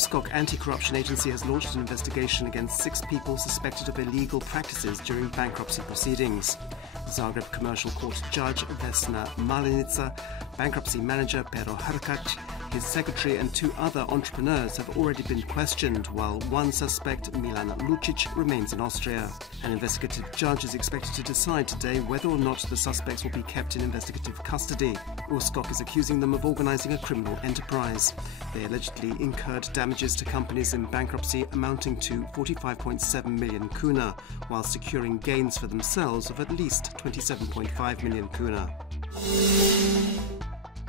USKOK anti-corruption agency has launched an investigation against 6 people suspected of illegal practices during bankruptcy proceedings. Zagreb Commercial Court Judge Vesna Malenica, bankruptcy manager Pero Hrkac, his secretary and 2 other entrepreneurs have already been questioned, while one suspect, Milan Lucic, remains in Austria. An investigative judge is expected to decide today whether or not the suspects will be kept in investigative custody. USKOK is accusing them of organising a criminal enterprise. They allegedly incurred damages to companies in bankruptcy amounting to 45.7 million kuna, while securing gains for themselves of at least 27.5 million kuna.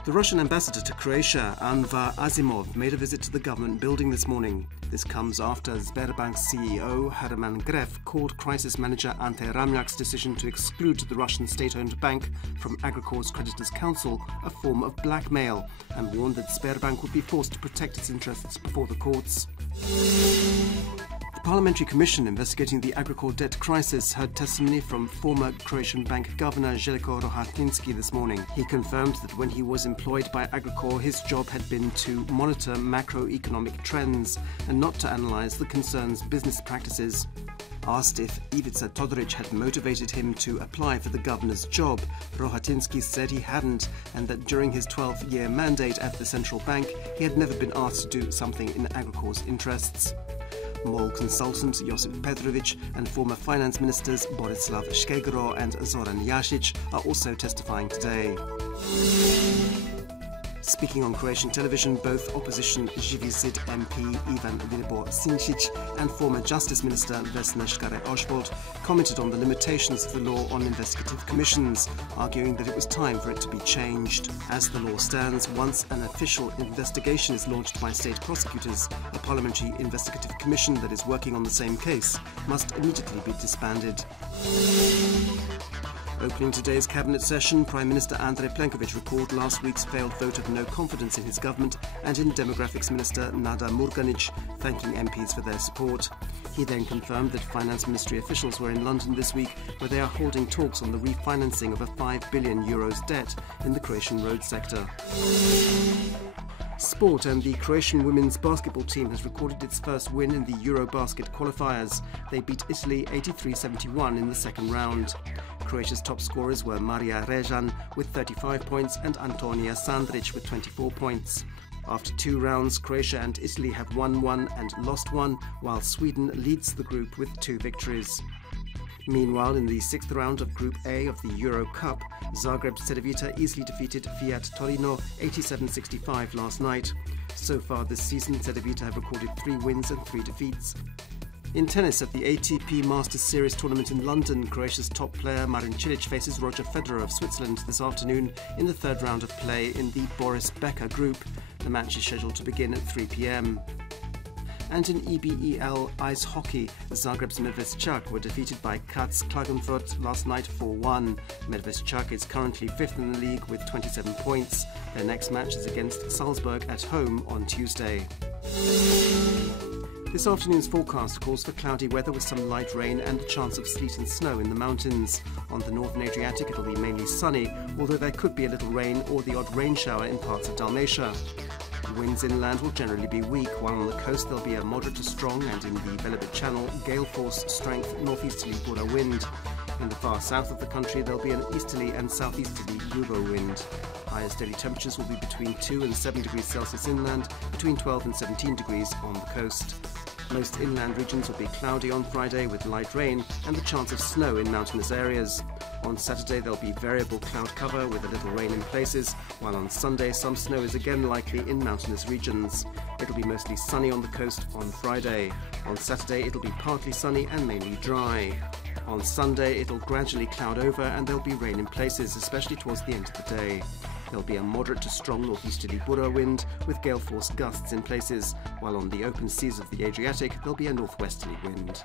The Russian ambassador to Croatia, Anvar Azimov, made a visit to the government building this morning. This comes after Sberbank's CEO, Herman Gref, called crisis manager Ante Ramjak's decision to exclude the Russian state-owned bank from Agricor's Creditors' Council a form of blackmail, and warned that Sberbank would be forced to protect its interests before the courts. The Parliamentary Commission investigating the Agricor debt crisis heard testimony from former Croatian bank governor Željko Rohatinski this morning. He confirmed that when he was employed by Agricor, his job had been to monitor macroeconomic trends and not to analyse the concern's business practices. Asked if Ivica Todoric had motivated him to apply for the governor's job, Rohatinski said he hadn't, and that during his 12-year mandate at the central bank, he had never been asked to do something in Agricor's interests. MOL consultant Josip Petrovic and former finance ministers Borislav Škegro and Zoran Jasic are also testifying today. Speaking on Croatian television, both opposition Živi Zid MP Ivan Vilibor Sinčić and former Justice Minister Vesna Škare-Ožbolt commented on the limitations of the law on investigative commissions, arguing that it was time for it to be changed. As the law stands, once an official investigation is launched by state prosecutors, a parliamentary investigative commission that is working on the same case must immediately be disbanded. Opening today's cabinet session, Prime Minister Andrej Plenković recalled last week's failed vote of no confidence in his government and in Demographics Minister Nada Murganić, thanking MPs for their support. He then confirmed that Finance Ministry officials were in London this week, where they are holding talks on the refinancing of a €5 billion debt in the Croatian road sector. Sport, and the Croatian women's basketball team has recorded its first win in the Eurobasket qualifiers. They beat Italy 83-71 in the second round. Croatia's top scorers were Marija Rejan with 35 points and Antonija Sandrić with 24 points. After 2 rounds, Croatia and Italy have won 1 and lost 1, while Sweden leads the group with 2 victories. Meanwhile, in the 6th round of Group A of the Euro Cup, Zagreb Cedevita easily defeated Fiat Torino 87-65 last night. So far this season, Cedevita have recorded 3 wins and 3 defeats. In tennis, at the ATP Masters Series tournament in London, Croatia's top player Marin Cilic faces Roger Federer of Switzerland this afternoon in the 3rd round of play in the Boris Becker group. The match is scheduled to begin at 3 p.m. And in EBEL ice hockey, Zagreb's Medveščak were defeated by Kats Klagenfurt last night 4-1. Medveščak is currently 5th in the league with 27 points. Their next match is against Salzburg at home on Tuesday. This afternoon's forecast calls for cloudy weather with some light rain and a chance of sleet and snow in the mountains. On the northern Adriatic it'll be mainly sunny, although there could be a little rain or the odd rain shower in parts of Dalmatia. Winds inland will generally be weak, while on the coast there'll be a moderate to strong and in the Velebit Channel, gale force strength northeasterly Bura wind. In the far south of the country there'll be an easterly and southeasterly Yugo wind. Highest daily temperatures will be between 2 and 7 degrees Celsius inland, between 12 and 17 degrees on the coast. Most inland regions will be cloudy on Friday with light rain and the chance of snow in mountainous areas. On Saturday there'll be variable cloud cover with a little rain in places, while on Sunday some snow is again likely in mountainous regions. It'll be mostly sunny on the coast on Friday. On Saturday it'll be partly sunny and mainly dry. On Sunday it'll gradually cloud over and there'll be rain in places, especially towards the end of the day. There'll be a moderate to strong northeasterly Bura wind with gale force gusts in places, while on the open seas of the Adriatic there'll be a northwesterly wind.